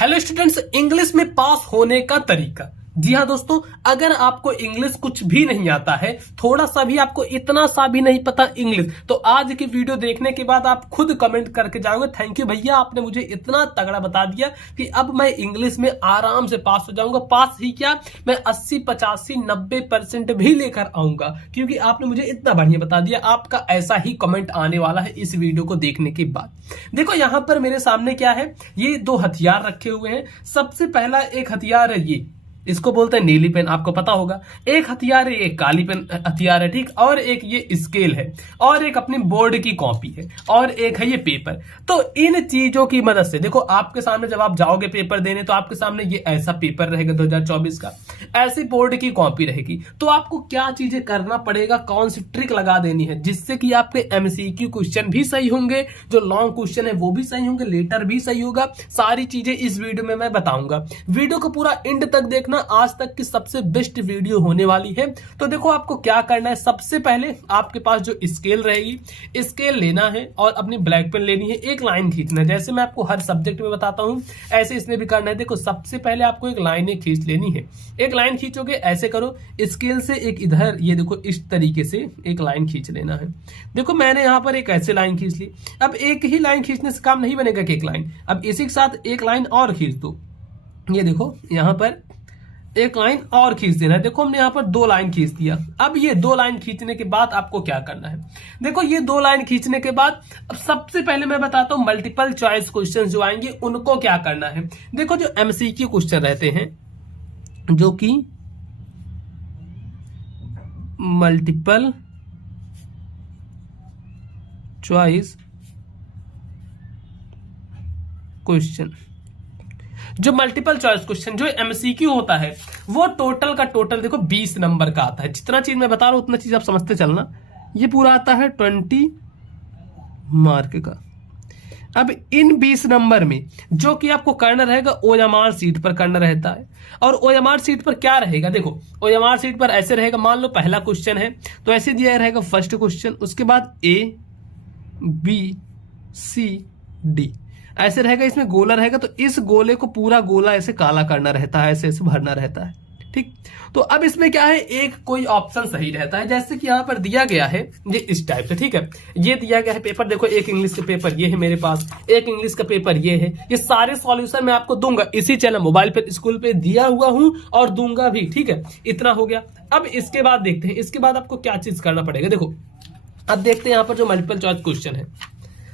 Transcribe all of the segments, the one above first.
Hello students, English में पास होने का तरीका। जी हाँ दोस्तों, अगर आपको इंग्लिश कुछ भी नहीं आता है, थोड़ा सा भी आपको इतना सा भी नहीं पता इंग्लिश, तो आज की वीडियो देखने के बाद आप खुद कमेंट करके जाओगे, थैंक यू भैया, आपने मुझे इतना तगड़ा बता दिया कि अब मैं इंग्लिश में आराम से पास हो जाऊंगा। पास ही क्या, मैं 80, 85, 90% भी लेकर आऊंगा, क्योंकि आपने मुझे इतना बढ़िया बता दिया। आपका ऐसा ही कमेंट आने वाला है इस वीडियो को देखने के बाद। देखो यहाँ पर मेरे सामने क्या है, ये दो हथियार रखे हुए हैं। सबसे पहला एक हथियार है, ये इसको बोलते हैं नीली पेन, आपको पता होगा। एक हथियार है ये काली पेन हथियार है, ठीक। और एक ये स्केल है, और एक अपनी बोर्ड की कॉपी है, और एक है ये पेपर। तो इन चीजों की मदद से देखो, आपके सामने जब आप जाओगे पेपर देने, तो आपके सामने ये ऐसा पेपर रहेगा 2024 का, ऐसी बोर्ड की कॉपी रहेगी। तो आपको क्या चीजें करना पड़ेगा, कौन सी ट्रिक लगा देनी है, जिससे कि आपके एमसीक्यू क्वेश्चन भी सही होंगे, जो लॉन्ग क्वेश्चन है वो भी सही होंगे, लेटर भी सही होगा। सारी चीजें इस वीडियो में मैं बताऊंगा। वीडियो को पूरा एंड तक देखना, आज तक की सबसे बेस्ट वीडियो होने वाली है। तो देखो आपको क्या करना है, सबसे पहले आपके पास जो स्केल रहेगी, स्केल लेना है और अपनी ब्लैक पेन लेनी है, एक लाइन खींचना है। जैसे मैं आपको हर सब्जेक्ट में बताता हूं, ऐसे इसमें भी करना है। देखो सबसे पहले आपको एक लाइन खींच लेनी है। एक लाइन खींचोगे, ऐसे करो स्केल से एक इधर, ये देखो इस तरीके से एक लाइन खींच लेना है। देखो मैंने यहां पर एक ऐसे लाइन खींच ली। अब एक ही लाइन खींचने से काम नहीं बनेगा कि एक लाइन, अब इसी के साथ एक लाइन और खींच दो। ये देखो यहां पर एक लाइन और खींच देना है। देखो हमने यहाँ पर दो लाइन खींच दिया। अब ये दो लाइन खींचने के बाद आपको क्या करना है, देखो ये दो लाइन खींचने के बाद अब सबसे पहले मैं बताता हूं मल्टीपल चॉइस क्वेश्चन जो आएंगे उनको क्या करना है। देखो जो एमसीक्यू क्वेश्चन रहते हैं, जो कि मल्टीपल चॉइस क्वेश्चन, जो मल्टीपल चॉइस क्वेश्चन जो एमसीक्यू होता है, वो टोटल का टोटल देखो 20 नंबर का आता है। जितना चीज मैं बता रहा हूं उतना चीज आप समझते चलना। ये पूरा आता है 20 मार्क का। अब इन 20 नंबर में जो कि आपको करना रहेगा, ओएमआर सीट पर करना रहता है। और ओएमआर सीट पर क्या रहेगा, देखो ओएमआर सीट पर ऐसे रहेगा, मान लो पहला क्वेश्चन है तो ऐसे दिया रहेगा फर्स्ट क्वेश्चन, उसके बाद ए बी सी डी ऐसे रहेगा। इसमें गोला रहेगा, तो इस गोले को पूरा गोला ऐसे काला करना रहता है, ऐसे ऐसे भरना रहता है, ठीक। तो अब इसमें क्या है, एक कोई ऑप्शन सही रहता है, जैसे कि यहां पर दिया गया है ये इस टाइप से, ठीक है। ये दिया गया है पेपर, देखो एक इंग्लिश का पेपर ये है मेरे पास, एक इंग्लिश का पेपर ये है। ये सारे सॉल्यूशन मैं आपको दूंगा इसी चैनल मोबाइल पे स्कूल पे दिया हुआ हूं, और दूंगा भी, ठीक है। इतना हो गया। अब इसके बाद देखते हैं, इसके बाद आपको क्या चीज करना पड़ेगा। देखो अब देखते हैं यहां पर जो मल्टीपल चॉइस क्वेश्चन है।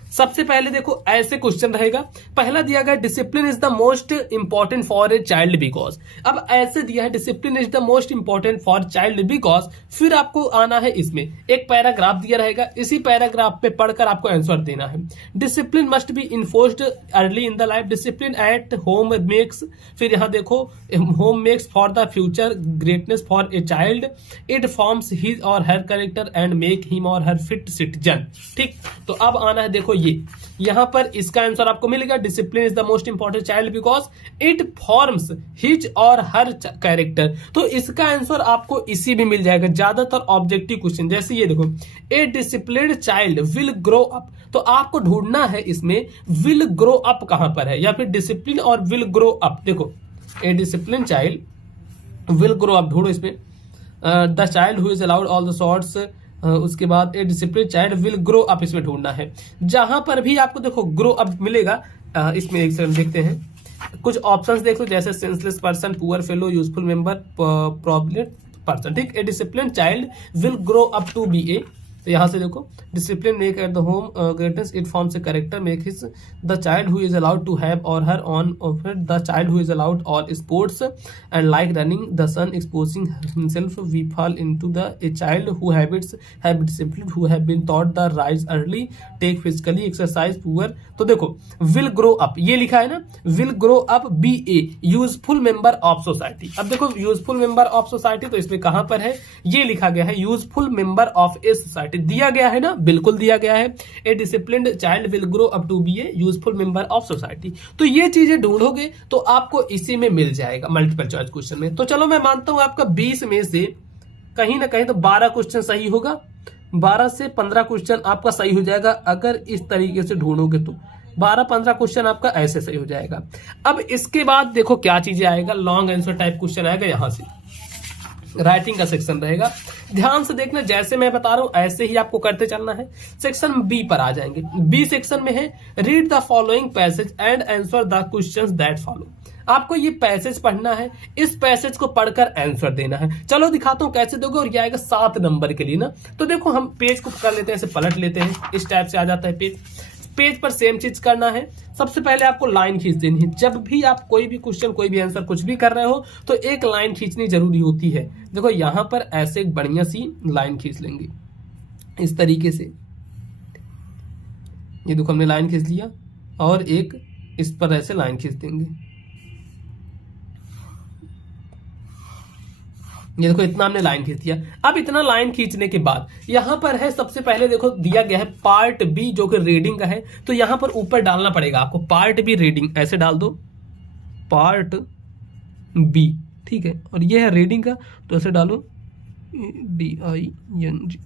सबसे पहले देखो ऐसे क्वेश्चन रहेगा, पहला दिया गया discipline is the most important for a child because. अब ऐसे दिया है discipline is the most important for child because, फिर आपको आना है इसमें एक पैराग्राफ दिया रहेगा, इसी पैराग्राफ पे पढ़कर आपको आंसर देना है। Discipline must be enforced early in the life, discipline at home makes, फिर यहां देखो home makes for the future greatness for a child, it forms his और हर कैरेक्टर एंड मेक हिम और हर फिट सिटीजन, ठीक। तो अब आना है, देखो ये यहां पर इसका आंसर आपको मिलेगा, discipline is the most important child because it forms his और हर कैरेक्टर। तो इसका आंसर आपको इसी में मिल जाएगा। ज्यादातर ऑब्जेक्टिव क्वेश्चन, जैसे ये देखो a disciplined child will grow up, तो आपको ढूंढना है इसमें विल ग्रो अप कहां पर है, या फिर डिसिप्लिन और विल ग्रो अप। देखो a discipline child will grow up ढूंढो इसमें, the child who is allowed all the sorts, उसके बाद a discipline child will grow up इसमें ढूंढना है। जहां पर भी आपको देखो ग्रो अप मिलेगा, इसमें एक सेकंड देखते हैं कुछ ऑप्शंस देख लो, जैसे senseless person, poor fellow, useful member, problem person, ठीक। A discipline child will grow up to be a, तो यहां से देखो discipline make at the home greatness, it forms a character, make his the child who is allowed to have or her own, और फिर the child who is allowed all sports and like running the sun exposing himself, we fall into the a child who habits have discipline, who have been taught the rise early, take physically exercise, poor. तो देखो will grow up ये लिखा है ना, will grow up be a useful member of society. अब देखो useful member of society, तो इसमें कहां पर है, ये लिखा गया है useful member of a society, दिया गया है ना, बिल्कुल दिया गया है। A disciplined child will grow up to be a useful member of society. तो ये चीजें ढूंढोगे तो आपको इसी में मिल जाएगा मल्टीपल चॉइस क्वेश्चन में। तो चलो मैं मानता हूं आपका 20 में से कहीं ना कहीं तो 12 क्वेश्चन सही होगा, 12 से 15 क्वेश्चन आपका सही हो जाएगा अगर इस तरीके से ढूंढोगे तो। 12-15 क्वेश्चन आपका ऐसे सही हो जाएगा। अब इसके बाद देखो क्या चीजें आएगा, लॉन्ग आंसर टाइप क्वेश्चन आएगा, यहां से राइटिंग का सेक्शन रहेगा। ध्यान से देखना, जैसे मैं बता रहा हूं ऐसे ही आपको करते चलना है। सेक्शन बी पर आ जाएंगे। बी सेक्शन में है read the following passage and answer the questions that follow. आपको ये पैसेज पढ़ना है, इस पैसेज को पढ़कर आंसर देना है। चलो दिखाता हूं कैसे दोगे, और ये आएगा 7 नंबर के लिए ना। तो देखो हम पेज को कर लेते हैं, ऐसे पलट लेते हैं, इस टाइप से आ जाता है पेज। पेज पर सेम चीज करना है। सबसे पहले आपको लाइन खींच देनी है। जब भी आप कोई भी क्वेश्चन, कोई भी आंसर कुछ भी कर रहे हो तो एक लाइन खींचनी जरूरी होती है। देखो यहां पर ऐसे एक बढ़िया सी लाइन खींच लेंगे इस तरीके से। ये देखो हमने लाइन खींच लिया, और एक इस पर ऐसे लाइन खींच देंगे। ये देखो इतना हमने लाइन खींच दिया। अब इतना लाइन खींचने के बाद यहां पर है, सबसे पहले देखो दिया गया है पार्ट बी जो कि रीडिंग का है, तो यहां पर ऊपर डालना पड़ेगा आपको पार्ट बी रीडिंग, ऐसे डाल दो पार्ट बी, ठीक है। और ये है रीडिंग का, तो ऐसे डालो DING,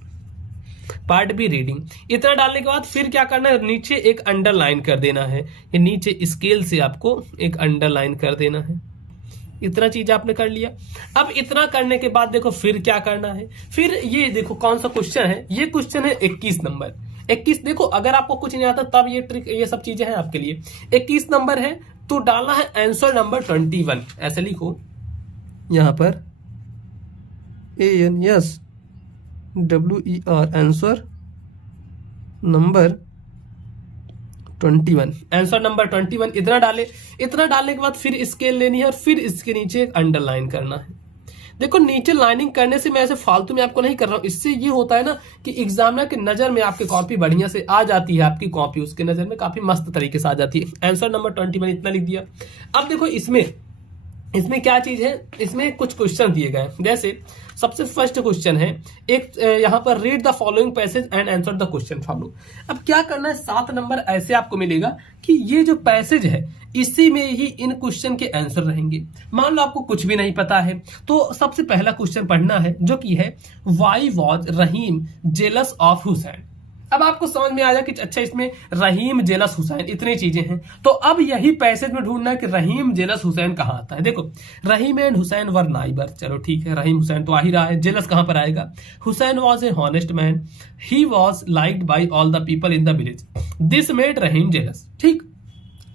पार्ट बी रीडिंग। इतना डालने के बाद फिर क्या करना है, नीचे एक अंडरलाइन कर देना है। ये नीचे स्केल से आपको एक अंडरलाइन कर देना है। इतना चीज आपने कर लिया। अब इतना करने के बाद देखो फिर क्या करना है, फिर ये देखो कौन सा क्वेश्चन है, ये क्वेश्चन है 21 नंबर। 21 देखो, अगर आपको कुछ नहीं आता तब ये ट्रिक, ये सब चीजें हैं आपके लिए। 21 नंबर है तो डालना है आंसर नंबर 21, ऐसे लिखो यहां पर ANSWER answer number 21, answer number 21 इतना डाले। इतना डालने के बाद फिर स्केल लेनी है, और फिर इसके नीचे एक अंडरलाइन करना है। देखो नीचे लाइनिंग करने से मैं ऐसे फालतू में आपको नहीं कर रहा हूं, इससे ये होता है ना कि एग्जामिनर की नजर में आपकी कॉपी बढ़िया से आ जाती है, आपकी कॉपी उसके नजर में काफी मस्त तरीके से आ जाती है। आंसर नंबर 21 इतना लिख दिया। अब देखो इसमें क्या चीज है, इसमें कुछ क्वेश्चन दिए गए, जैसे सबसे फर्स्ट क्वेश्चन है एक, यहां पर read the following passage and answer the question follow. अब क्या करना है, 7 नंबर ऐसे आपको मिलेगा कि ये जो पैसेज है इसी में ही इन क्वेश्चन के आंसर रहेंगे। मान लो आपको कुछ भी नहीं पता है, तो सबसे पहला क्वेश्चन पढ़ना है जो कि है why was Rahim jealous of Hussain. अब आपको समझ में आ जाए कि अच्छा इसमें रहीम जेलस हुसैन इतनी चीजें हैं, तो अब यही पैसेज में ढूंढना है कि रहीम जेलस हुसैन कहां आता है। देखो रहीम एंड हुसैन वर नाइबर, चलो ठीक है, रहीम हुसैन तो आ ही रहा है, जेलस कहां पर आएगा। Hussain was a honest man, he was liked by all the people in the village, this made Rahim jealous. ठीक,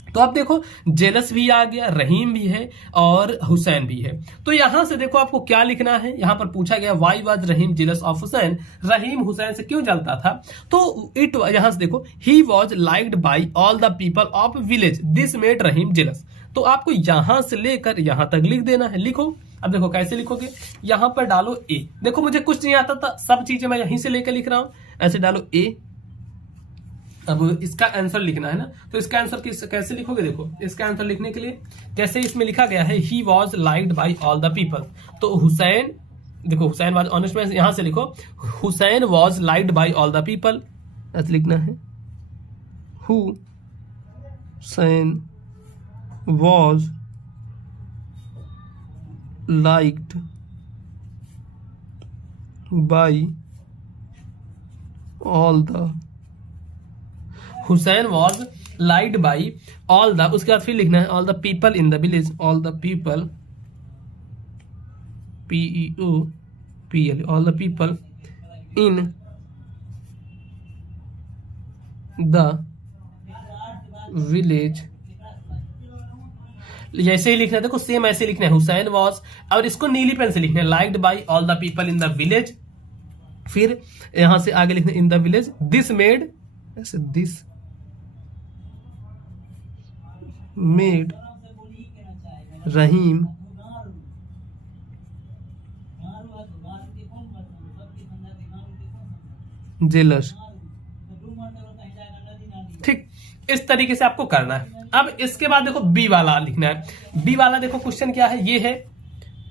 तो अब देखो जेलस भी आ गया, रहीम भी है और हुसैन भी है। तो यहां से देखो आपको क्या लिखना है, यहां पर पूछा गया why was Rahim jealous of Hussain, Rahim Hussain से क्यों जलता था। तो इट, यहां से देखो he was liked by all the people of village, this made Rahim jealous. तो आपको यहां से लेकर यहां तक लिख देना है। लिखो, अब देखो कैसे लिखोगे, यहां पर डालो ए। देखो मुझे कुछ नहीं आता था, सब चीजें मैं यहीं से लेकर लिख रहा हूं, ऐसे डालो ए। अब इसका आंसर लिखना है ना, तो इसका आंसर कैसे लिखोगे, देखो इसका आंसर लिखने के लिए जैसे इसमें लिखा गया है he was liked by all the people, तो हुसैन, देखो हुसैन वॉज ऑनेस्ट मैन, यहां से लिखो Hussain was liked by all the people, ऐसे लिखना है Hussain was liked by all the, Hussain was liked by all the, उसके बाद फिर लिखना है all the people in the village, all the people PEOPL, all the people in the village, जैसे ही लिखना है देखो सेम ऐसे लिखना है हुसैन वॉज, और इसको नीली पेन से लिखना है liked by all the people in the village, फिर यहां से आगे लिखना in the village, this made, ऐसे दिस मेड रहीम जेलस। ठीक, इस तरीके से आपको करना है। अब इसके बाद देखो बी वाला लिखना है। बी वाला देखो क्वेश्चन क्या है, ये है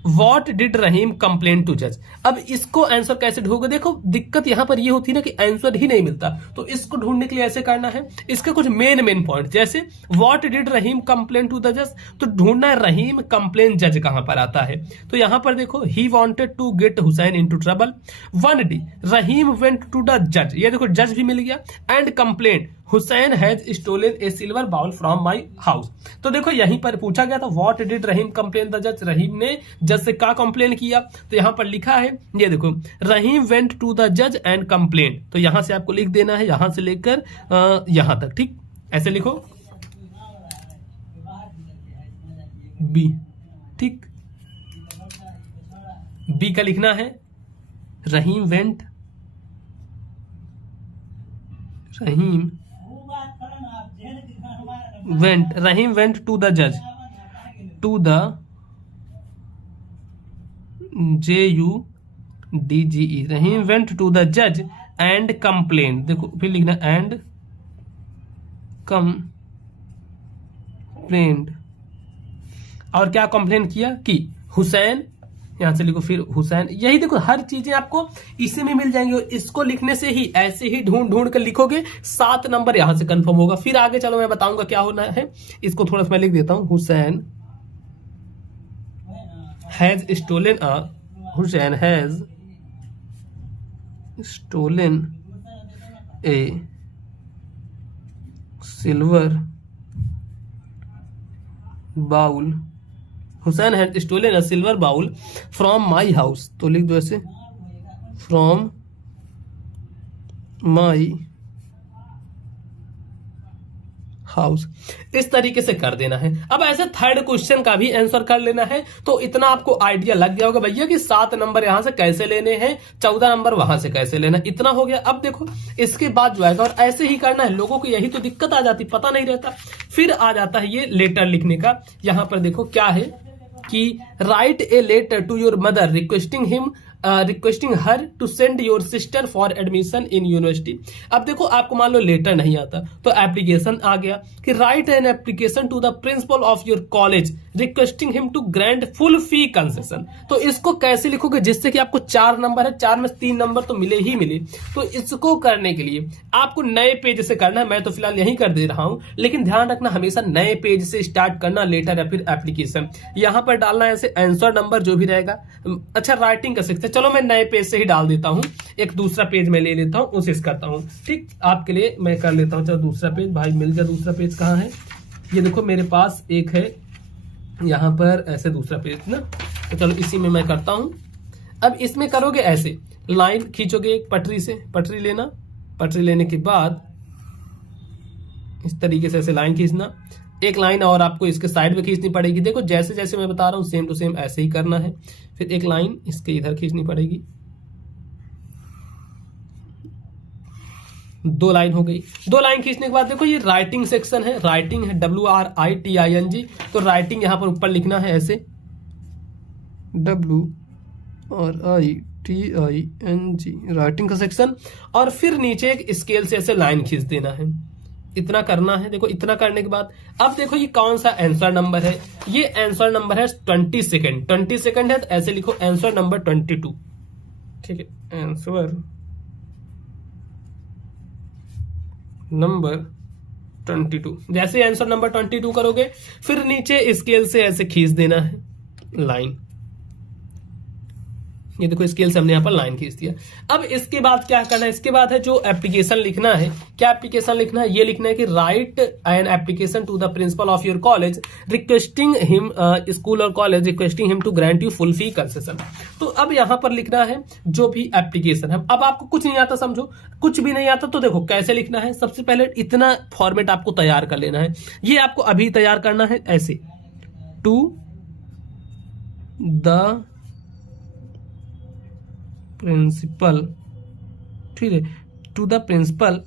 what did Rahim complain to जज। अब इसको आंसर कैसे ढूंढोगे, देखो दिक्कत यहां पर ये होती है ना कि आंसर ही नहीं मिलता, तो इसको ढूंढने के लिए ऐसे करना है, इसके कुछ मेन पॉइंट, जैसे what did Rahim complain to the जज, तो ढूंढना है रहीम कंप्लेन जज कहां पर आता है। तो यहां पर देखो he wanted to get Hussain into trouble, 1D Rahim went to the जज, ये देखो जज भी मिल गया, and complaint Hussain has stolen a silver bowl from my house. तो देखो यहीं पर पूछा गया था what did Rahim complain the जज, रहीम ने जज से क्या कंप्लेन किया, तो यहां पर लिखा है ये देखो, रहीम वेंट टू द जज एंड कंप्लेन। तो यहां से आपको लिख देना है, यहां से लेकर यहां तक, ठीक ऐसे लिखो बी, ठीक बी का लिखना है रहीम वेंट टू द जज, to the JUDGE, Rahim went to the जज एंड कंप्लेन। देखो फिर लिखना एंड कंप्लेंट, और क्या कंप्लेन किया कि हुसैन, यहां से लिखो फिर हुसैन, यही देखो हर चीजें आपको इसी में मिल जाएंगी। इसको लिखने से ही ऐसे ही ढूंढ ढूंढ कर लिखोगे, 7 नंबर यहां से कंफर्म होगा। फिर आगे चलो मैं बताऊंगा क्या होना है, इसको थोड़ा सा मैं लिख देता हूं, Hussain has stolen a silver bowl, Hussain has stolen a silver bowl from my house. तो लिख दो ऐसे, फ्रॉम माई हाउस, इस तरीके से कर देना है। अब ऐसे थर्ड क्वेश्चन का भी आंसर कर लेना है। तो इतना आपको आइडिया लग गया होगा भैया कि 7 नंबर यहां से कैसे लेने हैं, 14 नंबर वहां से कैसे लेना, इतना हो गया। अब देखो इसके बाद जो आएगा, और ऐसे ही करना है, लोगों को यही तो दिक्कत आ जाती, पता नहीं रहता। फिर आ जाता है ये लेटर लिखने का। यहां पर देखो क्या है कि write a letter to your mother requesting her to send your sister for admission in university. अब देखो आपको मान लो लेटर नहीं आता तो एप्लीकेशन आ गया कि write an application to the principal of your college requesting him to grant full fee concession. तो इसको कैसे लिखोगे जिससे कि आपको 4 नंबर है, 4 में 3 नंबर तो मिले ही मिले। तो इसको करने के लिए आपको नए पेज से करना है। मैं तो फिलहाल यही कर दे रहा हूं, लेकिन ध्यान रखना हमेशा नए पेज से स्टार्ट करना, लेटर या फिर एप्लीकेशन। यहां पर डालना है ऐसे आंसर नंबर जो भी रहेगा। अच्छा राइटिंग कर सकते हैं, चलो मैं नए पेज से ही डाल देता हूं, एक दूसरा पेज मैं ले लेता हूं, कोशिश करता हूं, ठीक आपके लिए मैं कर लेता हूं। चलो दूसरा पेज भाई मिल गया, दूसरा पेज कहां है, ये देखो मेरे पास एक है यहां पर ऐसे दूसरा पेज ना। तो चलो इसी में मैं करता हूं। अब इसमें करोगे ऐसे, लाइन खींचोगे एक पटरी से, पटरी लेना, पटरी लेने के बाद इस तरीके से ऐसे लाइन खींचना, एक लाइन और आपको इसके साइड में खींचनी पड़ेगी। देखो जैसे जैसे मैं बता रहा हूं सेम टू सेम ऐसे ही करना है। फिर एक लाइन इसके इधर खींचनी पड़ेगी, 2 लाइन हो गई। 2 लाइन खींचने के बाद देखो ये राइटिंग सेक्शन है, राइटिंग है WRITING। तो राइटिंग यहां पर ऊपर लिखना है ऐसे WRITING, राइटिंग का सेक्शन। और फिर नीचे एक स्केल से ऐसे लाइन खींच देना है, इतना करना है। देखो इतना करने के बाद अब देखो ये कौन सा आंसर नंबर है, ये आंसर नंबर है 20 सेकेंड, 20 सेकेंड है तो ऐसे लिखो आंसर नंबर 22, ठीक है, आंसर नंबर 22। जैसे आंसर नंबर 22 करोगे फिर नीचे स्केल से ऐसे खींच देना है लाइन, ये देखो स्केल से हमने यहाँ पर लाइन खींच दिया। अब इसके बाद क्या करना है, इसके बाद है जो एप्लीकेशन लिखना है। क्या एप्लीकेशन लिखना है, ये लिखना है कि write an application to the principal of your college requesting him, school और college requesting him to grant you full fee concession. तो अब यहाँ पर लिखना है जो भी एप्लीकेशन है। अब आपको कुछ नहीं आता, समझो कुछ भी नहीं आता तो देखो कैसे लिखना है। सबसे पहले इतना फॉर्मेट आपको तैयार कर लेना है, ये आपको अभी तैयार करना है ऐसे, टू द प्रिंसिपल, ठीक है, टू द प्रिंसिपल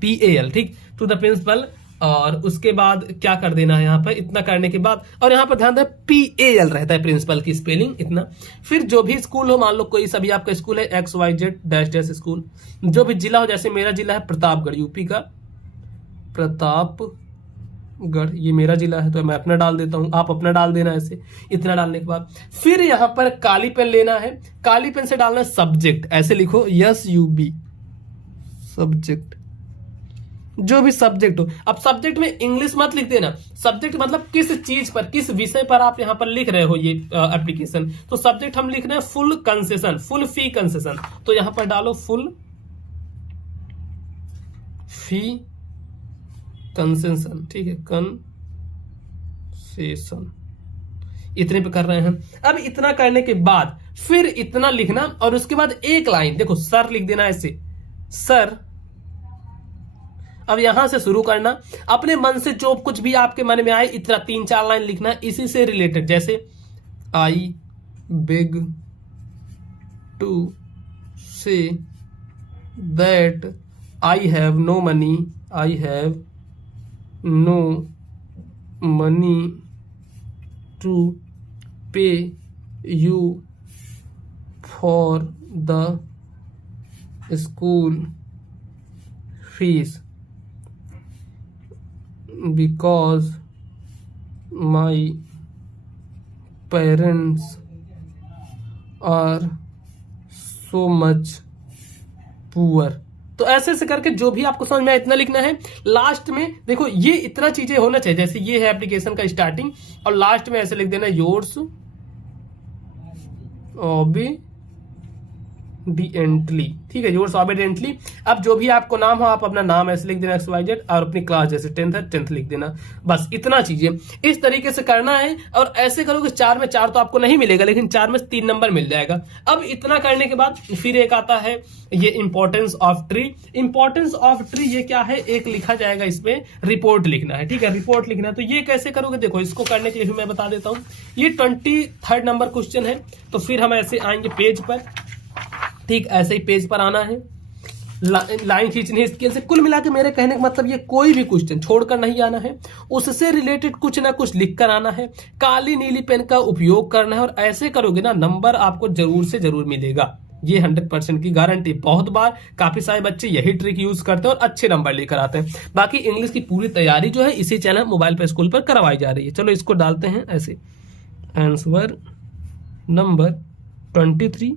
PAL, ठीक, टू द प्रिंसिपल। और उसके बाद क्या कर देना है यहाँ पर, इतना करने के बाद, और यहाँ पर ध्यान दें PAL रहता है प्रिंसिपल की स्पेलिंग, इतना। फिर जो भी स्कूल हो, मान लो कोई सभी आपका स्कूल है XYZ स्कूल, जो भी जिला हो, जैसे मेरा जिला है प्रतापगढ़, यूपी का प्रतापगढ़, ये मेरा जिला है तो मैं अपना डाल देता हूं, आप अपना डाल देना ऐसे। इतना डालने के बाद फिर यहां पर काली पेन लेना है, काली पेन से डालना है सब्जेक्ट, ऐसे लिखो SUB सब्जेक्ट, जो भी सब्जेक्ट हो। अब सब्जेक्ट में इंग्लिश मत लिख देना, सब्जेक्ट मतलब किस चीज पर, किस विषय पर आप यहां पर लिख रहे हो ये एप्लीकेशन। तो सब्जेक्ट हम लिख रहे हैं full concession, full fee concession. तो यहां पर डालो फुल फी कंसेशन, ठीक है, कंसेशन, इतने पे कर रहे हैं। अब इतना करने के बाद फिर इतना लिखना और उसके बाद एक लाइन देखो सर लिख देना ऐसे, सर। अब यहां से शुरू करना, अपने मन से जो कुछ भी आपके मन में आए इतना 3-4 लाइन लिखना इसी से रिलेटेड। जैसे I beg to say that I have no money, I have no money to pay you for the school fees because my parents are so much poor। तो ऐसे ऐसे करके जो भी आपको समझ में आए इतना लिखना है। लास्ट में देखो ये इतना चीजें होना चाहिए, जैसे ये है एप्लीकेशन का स्टार्टिंग और लास्ट में ऐसे लिख देना योर्स ऑबिडेंटली, ठीक है, योर्स ऑबिडेंटली। अब जो भी आपको नाम हो आप अपना नाम ऐसे लिख देना XYZ और अपनी क्लास जैसे 10th है 10th लिख देना, बस इतना चीजें इस तरीके से करना है। और ऐसे करोगे 4 में 4 तो आपको नहीं मिलेगा, लेकिन 4 में 3 नंबर मिल जाएगा। अब इतना करने के बाद फिर एक आता है ये importance of tree. Importance of tree ये क्या है, एक लिखा जाएगा, इसमें रिपोर्ट लिखना है, ठीक है, रिपोर्ट लिखना है। तो ये कैसे करोगे, देखो इसको करने के लिए मैं बता देता हूं। ये 23rd नंबर क्वेश्चन है। तो फिर हम ऐसे आएंगे पेज पर, ठीक, ऐसे ही पेज पर आना है, लाइन खींचनी है स्केल से। कुल मिला के मेरे कहने का मतलब ये कोई भी क्वेश्चन छोड़कर नहीं आना है, उससे रिलेटेड कुछ ना कुछ लिख कर आना है, काली नीली पेन का उपयोग करना है। और ऐसे करोगे ना नंबर आपको जरूर से जरूर मिलेगा, ये 100% की गारंटी। बहुत बार काफी सारे बच्चे यही ट्रिक यूज करते हैं और अच्छे नंबर लेकर आते हैं। बाकी इंग्लिश की पूरी तैयारी जो है इसी चैनल मोबाइल पर स्कूल पर करवाई जा रही है। चलो इसको डालते हैं ऐसे, आंसर नंबर 23,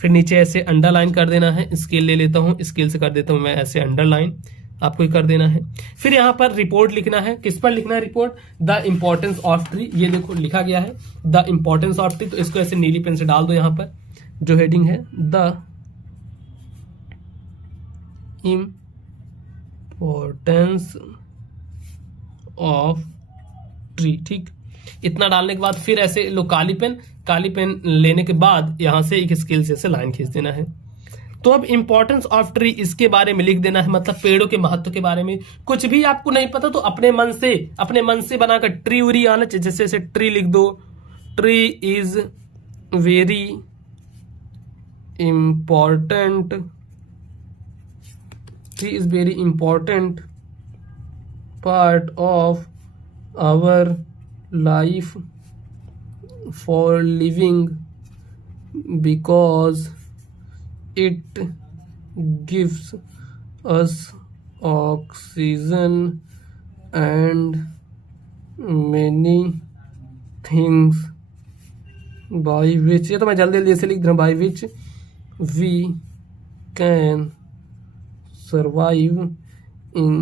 फिर नीचे ऐसे अंडरलाइन कर देना है। स्केल ले लेता हूं, स्केल से कर देता हूं मैं ऐसे अंडरलाइन, आपको ही कर देना है। फिर यहां पर रिपोर्ट लिखना है, किस पर लिखना है report, the importance of tree. ये देखो लिखा गया है द इंपॉर्टेंस ऑफ ट्री, तो इसको ऐसे नीली पेन से डाल दो। यहां पर जो हेडिंग है द इंपॉर्टेंस ऑफ ट्री, ठीक। इतना डालने के बाद फिर ऐसे लो काली पेन लेने के बाद यहां से एक स्केल से लाइन खींच देना है। तो अब इंपॉर्टेंस ऑफ ट्री इसके बारे में लिख देना है, मतलब पेड़ों के महत्व के बारे में। कुछ भी आपको नहीं पता तो अपने मन से बनाकर ट्री उरी आना चाहिए। जैसे ट्री लिख दो, tree is very important, tree is very important part of our life for living because it gives us oxygen and many things by which, ये तो मैं जल्दी से लिख दूँ, by which we can survive in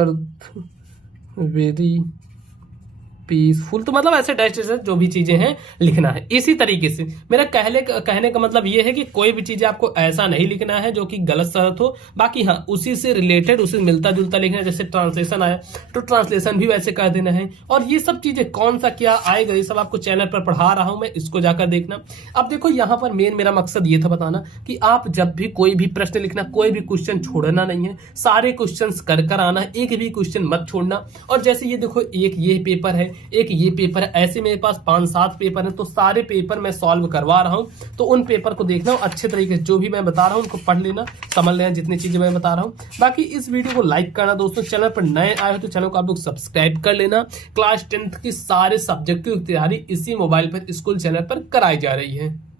earth very peaceful. तो मतलब ऐसे डैश से जो भी चीजें हैं लिखना है इसी तरीके से। मेरा कहने का मतलब ये है कि कोई भी चीजें आपको ऐसा नहीं लिखना है जो कि गलत सलत हो। बाकी हाँ उसी से रिलेटेड, उसी से मिलता जुलता लिखना है। जैसे ट्रांसलेशन आया तो ट्रांसलेशन भी वैसे कर देना है। और ये सब चीजें कौन सा क्या आएगा ये सब आपको चैनल पर पढ़ा रहा हूं मैं, इसको जाकर देखना। अब देखो यहाँ पर मेरा मकसद ये था बताना कि आप जब भी कोई भी प्रश्न लिखना, कोई भी क्वेश्चन छोड़ना नहीं है, सारे क्वेश्चन कर आना है, एक भी क्वेश्चन मत छोड़ना। और जैसे ये देखो एक ये पेपर है, एक ये पेपर है, ऐसे मेरे पास 5-7 पेपर है, तो सारे पेपर मैं सॉल्व करवा रहा हूं। तो उन पेपर को देखना अच्छे तरीके से, जो भी मैं बता रहा हूं उनको पढ़ लेना, समझ लेना जितनी चीजें मैं बता रहा हूं। बाकी इस वीडियो को लाइक करना दोस्तों, चैनल पर नए आए हो तो चैनल को आप लोग सब्सक्राइब कर लेना। क्लास 10th की सारे सब्जेक्ट की तैयारी इसी मोबाइल पर स्कूल चैनल पर कराई जा रही है।